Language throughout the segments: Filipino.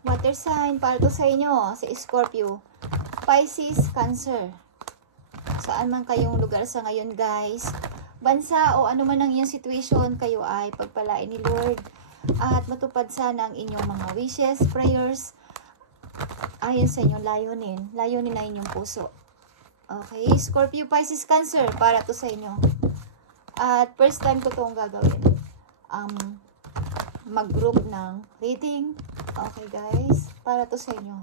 Water sign, para to sa inyo, sa Scorpio. Pisces, Cancer. Saan man kayong lugar sa ngayon, guys. Bansa o ano man ang iyong situation, kayo ay pagpalain ni Lord. At matupad sana ang inyong mga wishes, prayers, ayon sa inyong layunin. Layunin na inyong puso. Okay, Scorpio, Pisces, Cancer, para to sa inyo. At first time ko itong gagawin. Mag-group ng reading. Okay guys, para to sa inyo.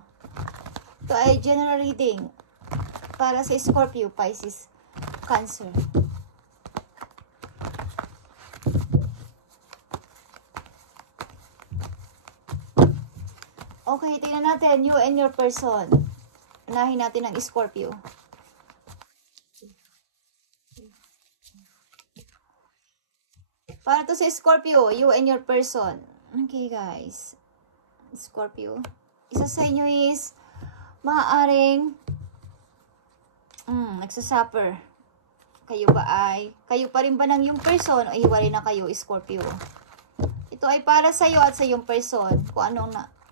Ito ay general reading para sa Scorpio, Pisces, Cancer. Okay, tingnan natin, you and your person. Unahin natin ang Scorpio. Para to sa Scorpio, you and your person. Okay guys. Scorpio. Isa sa inyo is maaaring nagsasuffer. Kayo pa rin ba ng yung person o hiwalay na kayo, Scorpio? Ito ay para sa iyo at sa yung person.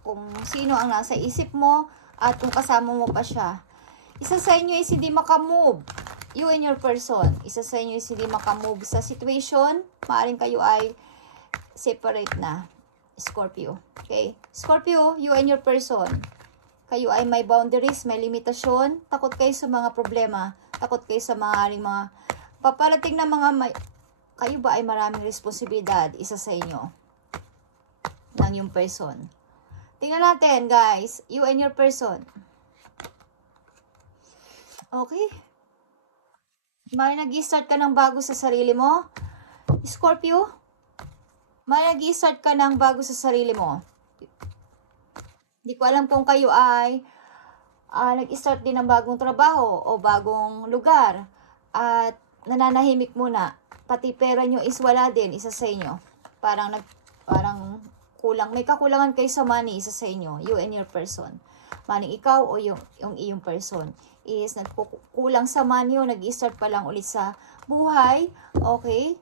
Kung sino ang nasa isip mo at kung kasama mo pa siya. Isa sa inyo is hindi makamove. You and your person. Isa sa inyo is hindi makamove sa situation. Maaaring kayo ay separate na. Scorpio. Okay? Scorpio, you and your person. Kayo ay may boundaries, may limitasyon. Takot kayo sa mga problema. Takot kayo sa mga paparating na kayo ba ay maraming responsibilidad, isa sa inyo, ng yung person. Tingnan natin, guys. You and your person. Okay? May nag-start ka ng bago sa sarili mo. Scorpio, may nag-start ka ng bago sa sarili mo. Hindi ko alam kung kayo ay nag-start din ng bagong trabaho o bagong lugar at nananahimik muna. Pati pera nyo is wala din, isa sa inyo. Parang kulang. May kakulangan kayo sa money, isa sa inyo. You and your person. Maning ikaw o yung iyong person is nagkukulang sa money o nag-start pa lang ulit sa buhay. Okay?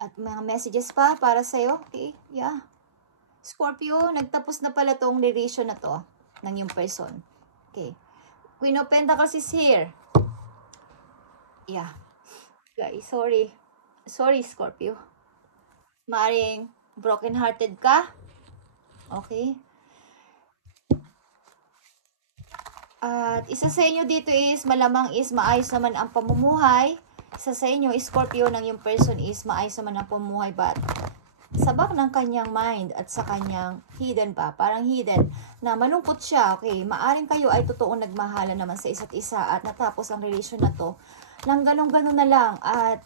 At mga messages pa para sa'yo. Okay? Yeah. Scorpio, nagtapos na pala tong relation na to ng yung person. Okay. Queen of Pentacles is here. Yeah. Guys, sorry. Sorry, Scorpio. Maaring broken-hearted ka. Okay. At isa sa inyo dito is malamang is maayos naman ang pamumuhay. Isa sa inyo, Scorpio, ng yung person is maayos naman ang pamumuhay, but sabak ng kanyang mind at sa kanyang hidden pa, parang hidden, na malungkot siya. Okay, maaring kayo ay totoong nagmahalan naman sa isa't isa at natapos ang relation na to nang ganun-ganun na lang, at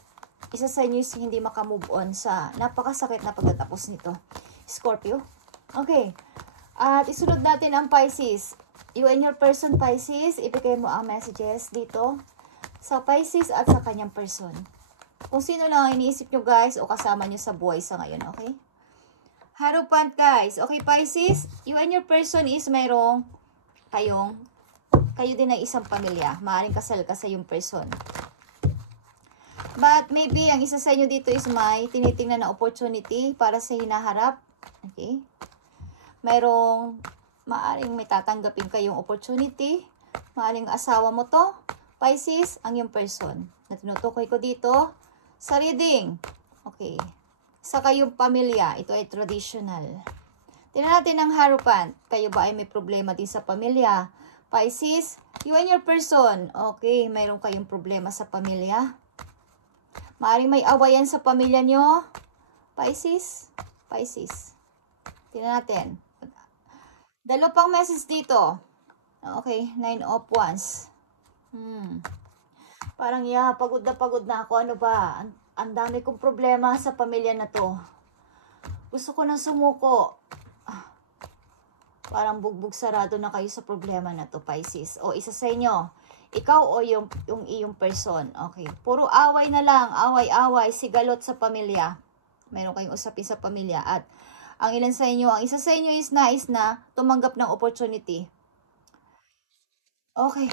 isa sa inyo is hindi makamove on sa napakasakit na pagtatapos nito, Scorpio. Okay, at isunod natin ang Pisces. You and your person, Pisces, ibigay mo ang messages dito sa Pisces at sa kanyang person. Kung sino lang ang iniisip nyo, guys, o kasama nyo sa buhay sa ngayon, okay? Hierophant, guys. Okay, Pisces, you and your person is mayroong kayo din ay isang pamilya. Maaaring kasal ka sa yung person. But maybe, ang isa sa inyo dito is may tinitingnan na opportunity para sa hinaharap. Okay? Maaaring may tatanggapin kayong opportunity. Maaaring asawa mo to. Pisces, ang yung person. Na tinutukoy ko dito sa reading. Okay. Sa kayong pamilya, ito ay traditional. Tingnan natin ang Hierophant. Kayo ba ay may problema din sa pamilya? Pisces, you and your person. Okay, mayroon kayong problema sa pamilya. Maaaring may awayan sa pamilya nyo. Pisces. Tingnan natin. Dalawa pang message dito. Okay, 9 of Wands. Parang pagod na ako. Ano ba? Ang dami kong problema sa pamilya na to. Gusto ko nang sumuko. Parang bugbog sarado na kayo sa problema na to, Pisces. O isa sa inyo, ikaw o yung iyong person. Okay. Puro away na lang. Away, sigalot sa pamilya. Mayroon kayong usapin sa pamilya. At ang isa sa inyo is nais na tumanggap ng opportunity. Okay.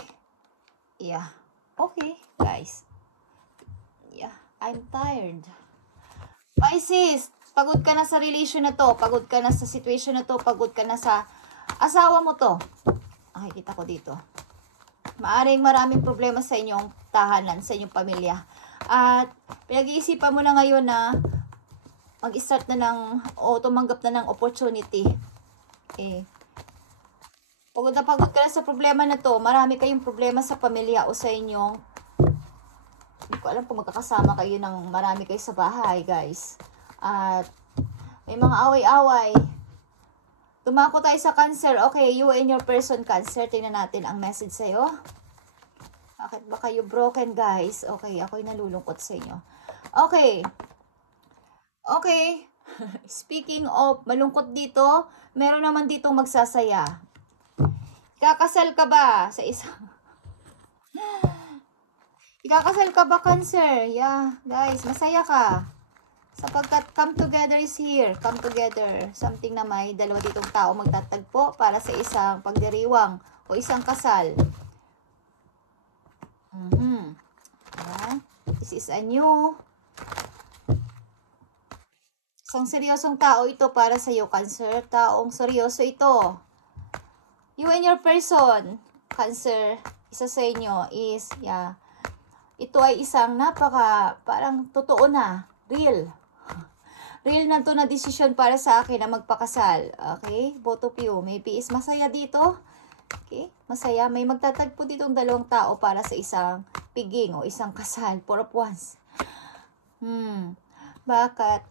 Yeah. Okay, guys. Yeah, I'm tired. Pisces, Pagod ka na sa relation na to, pagod ka na sa situation na to, pagod ka na sa asawa mo to. Okay, kita ko dito. Maaring maraming problema sa inyong tahanan, sa inyong pamilya. At pinag-iisipan mo na ngayon na mag-start na ng, o tumanggap na ng opportunity. Okay. Pagod ka na sa problema na to, marami kayong problema sa pamilya o sa inyong, hindi ko alam kung magkakasama kayo ng marami kayo sa bahay, guys. At may mga away-away. Tumako tayo sa Cancer. Okay, you and your person, Cancer. Tingnan natin ang message sa'yo. Bakit ba kayo broken, guys? Okay, ako'y nalulungkot sa inyo. Okay. Okay. Speaking of malungkot dito, meron naman ditong magsasaya. Ikakasal ka ba sa isang... Ikakasal ka ba, Cancer? Yeah, guys, masaya ka. Sapagkat come together is here. Come together. Something na may dalawa ditong tao magtatagpo para sa isang pagdiriwang o isang kasal. This is a new. Isang seryosong tao ito para sa iyo, Cancer. Taong seryoso ito. You and your person, Cancer, isa sa inyo is, yeah, ito ay isang parang totoo na, real. Real na to na decision para sa akin na magpakasal. Okay? Both of you. Maybe is masaya dito. Okay? Masaya. May magtatagpo ditong dalawang tao para sa isang piging o isang kasal. For of once. Bakit?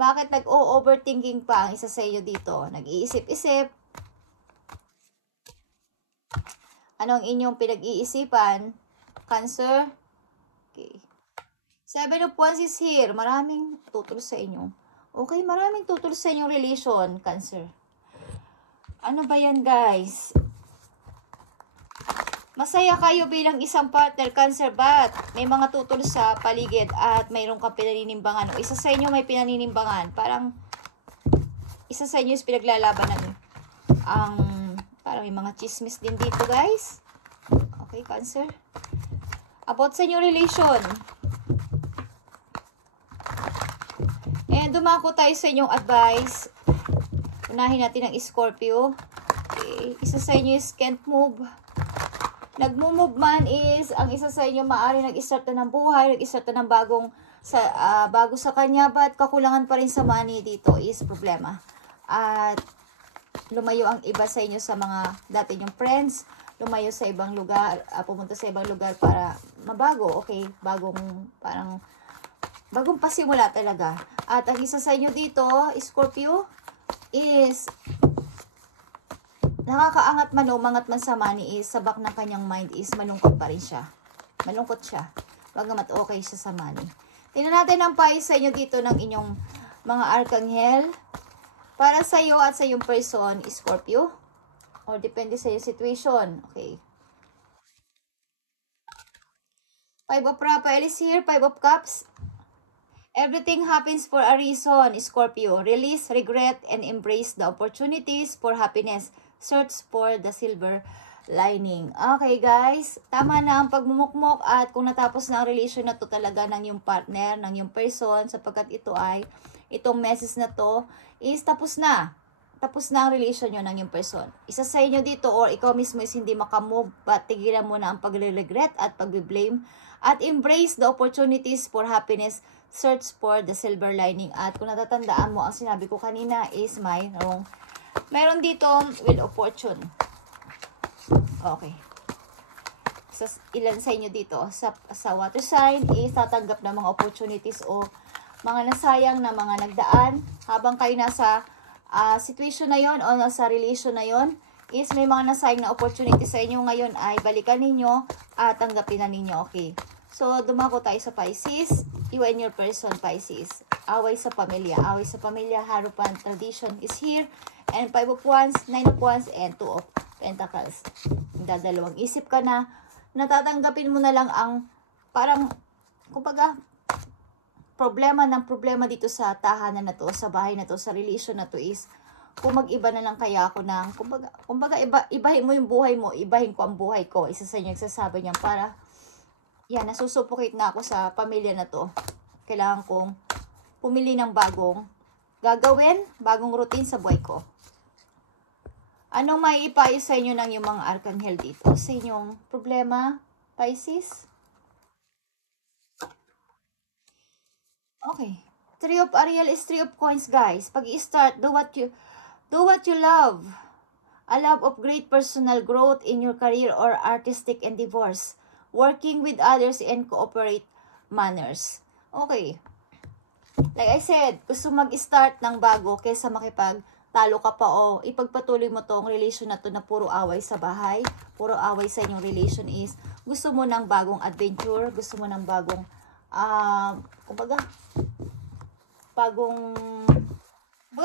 Bakit nag-overthinking pa ang isa sa inyo dito? Nag-iisip-isip. Anong inyong pinag-iisipan? Cancer? Okay. 7 of Wands is here. Maraming tutol sa inyo. Okay, maraming tutol sa inyong relation, Cancer. Ano ba yan, guys? Masaya kayo bilang isang partner, Cancer, but may mga tutol sa paligid at mayroon kang pinaninimbangan. O isa sa inyo may pinaninimbangan. Parang isa sa inyo is pinaglalabanan. Parang may mga chismis din dito, guys. Okay, Cancer. About sa inyong relation. And dumako tayo sa inyong advice. Unahin natin ang Scorpio. Okay. Isa sa inyo is can't move. Nagmo-move man is, ang isa sa inyo maaari nag-start na ng buhay, nag-start na ng bago sa kanya, but kakulangan pa rin sa money dito is problema. At lumayo ang iba sa inyo sa mga dati nyong friends, lumayo sa ibang lugar, pumunta sa ibang lugar para mabago, okay? Bagong pasimula talaga. At ang isa sa inyo dito, Scorpio, is nakakaangat man o mangat man sa money is, sa back ng kanyang mind is, malungkot pa rin siya. Malungkot siya. Bagamat okay siya sa money. Tingnan natin ang payo sa inyo dito ng inyong mga arkanghel. Para sa iyo at sa iyong person, Scorpio. Or depende sa iyong situation. Okay. 5 of Rafael is here. 5 of Cups. Everything happens for a reason, Scorpio. Release, regret, and embrace the opportunities for happiness. Search for the silver lining. Okay, guys. Tama na ang pagmumukmok at kung natapos na ang relation na to talaga ng yung partner, ng yung person, sapagkat itong message na to is tapos na. Tapos na ang relation nyo ng yung person. Isa sa inyo dito or ikaw mismo is hindi makamove, but tigilan mo na ang pagre-regret at pagbe-blame at embrace the opportunities for happiness. Search for the silver lining. At kung natatandaan mo, ang sinabi ko kanina is meron dito Wheel of Fortune. Okay. Ilan sa inyo dito sa water sign is tatanggap ng mga opportunities o mga nasayang na mga nagdaan habang kayo nasa situation na yon o nasa relation na yon is may mga nasayang na opportunities sa inyo ngayon ay balikan ninyo at tanggapin na ninyo. Okay. So, dumako tayo sa Pisces. You and your person, Pisces. Away sa pamilya. Away sa pamilya, Harupan, tradition is here. And 5 of Wands, 9 of Wands, and 2 of Pentacles. Dadalawang isip ka na. Natatanggapin mo na lang ang parang, kumbaga, problema dito sa tahanan na to, sa bahay na to, sa relation na to is, kung mag-iba na lang kaya ako ng, kumbaga ibahin mo yung buhay mo, ibahin ko ang buhay ko. Isa sa inyo nagsasabi niyan para, yan, nasusuffocate na ako sa pamilya na to. Kailangan kong pumili ng bagong gagawin, bagong routine sa buhay ko. Anong maiipayo sa inyo ng yung mga arkanghel dito? Sa inyong problema, Pisces? Okay. Three of Ariel is Three of Coins, guys. Pag i-start, do what you love. A love of great personal growth in your career or artistic endeavors. Working with others and cooperate manners. Okay. Like I said, gusto mag-start ng bago kaysa makipagtalo ka pa o ipagpatuloy mo tong relation na to na puro away sa bahay, puro away sa inyong relation is gusto mo ng bagong adventure, gusto mo ng bagong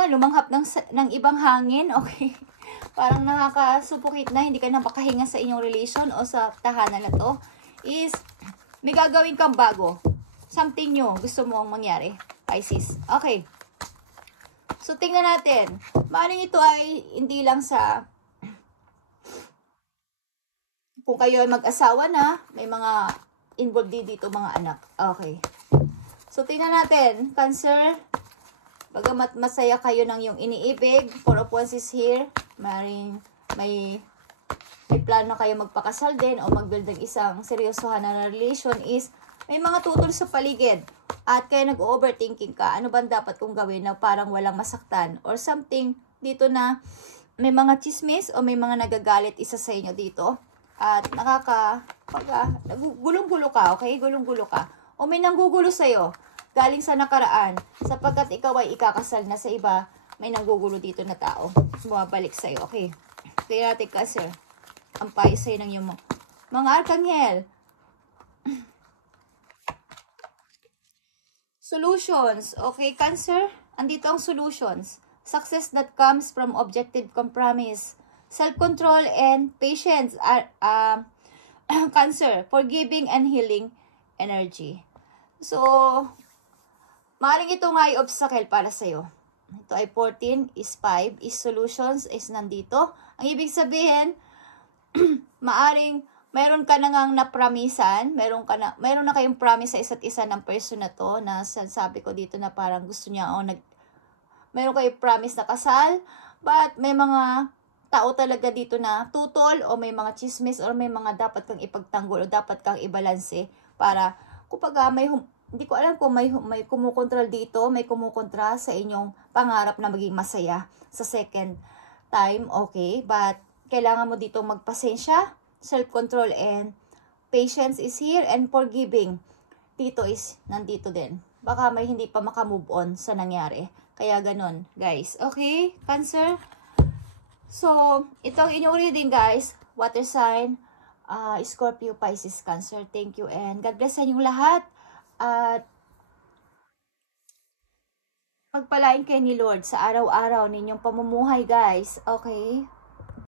lumanghap ng ibang hangin, okay? Parang nakakasupukit na, hindi ka na makahinga sa inyong relation o sa tahanan na to, is may gagawin kang bago. Something new, gusto mong mangyari, Pisces. Okay. So, tingnan natin. Maaaring ito ay hindi lang sa kung kayo ay mag-asawa na, may mga involved dito mga anak. Okay. So, tingnan natin. Cancer, bagamat masaya kayo ng yung iniibig, Four of Wands is here. Maaaring may plano kayo magpakasal din o mag-build ng isang seryosohan na relation is may mga tutol sa paligid at kaya nag-overthinking ka. Ano ba dapat kong gawin na parang walang masaktan or something dito na may mga chismis o may mga nagagalit isa sa inyo dito at gulong-gulo ka, okay? Gulong-gulo ka. O may nanggugulo sa'yo galing sa nakaraan sapagkat ikaw ay ikakasal na sa iba, may nanggugulo dito na tao. Bumabalik sa'yo, okay? Kaya natin kasi ang payo sa'yo ng yung mga arkanghel. Solutions. Okay, Cancer? Andito ang solutions. Success that comes from objective compromise. Self-control and patience are Cancer. Forgiving and healing energy. So, maaaring ito nga ay obstacle para sa'yo. Ito ay 14, is 5, is solutions, is nandito. Ang ibig sabihin, maaring meron ka na ngang napramisan, meron na kayong promise sa isa't isa ng person na to, na sabi ko dito na parang gusto niya, meron kayong promise na kasal, but may mga tao talaga dito na tutol, o may mga chismis, or may mga dapat kang ipagtanggol, o dapat kang ibalanse, para, kupaga, hindi ko alam kung may kumukontrol dito, may kumukontra sa inyong pangarap na maging masaya sa second time, okay, but kailangan mo dito magpasensya. Self-control and patience is here, and forgiving dito is nandito din. Baka may hindi pa makamove on sa nangyari. Kaya ganun, guys. Okay, Cancer? So, ito ang inyong reading, guys. Water sign, Scorpio, Pisces, Cancer. Thank you, and God bless sa inyong lahat. At pagpalain kayo ni Lord sa araw-araw ninyong pamumuhay, guys. Okay?